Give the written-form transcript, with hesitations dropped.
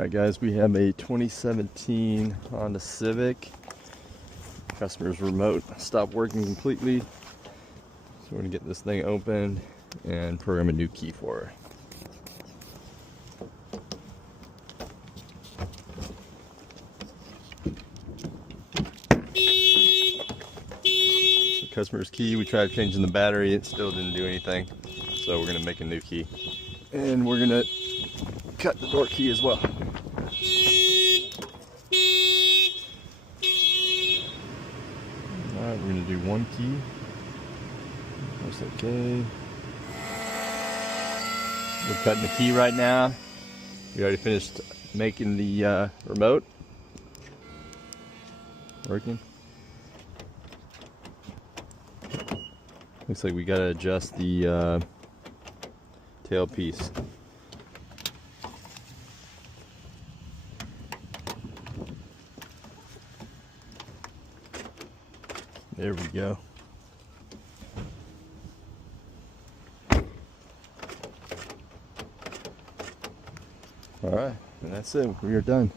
Alright guys, we have a 2017 Honda Civic. Customer's remote stopped working completely. So we're going to get this thing opened and program a new key for her. Customer's key, we tried changing the battery, it still didn't do anything. So we're going to make a new key. And we're going to cut the door key as well. Alright, we're going to do one key. That's okay. We're cutting the key right now. We already finished making the remote. Working. Looks like we gotta adjust the tailpiece. There we go. All right, and that's it. We are done.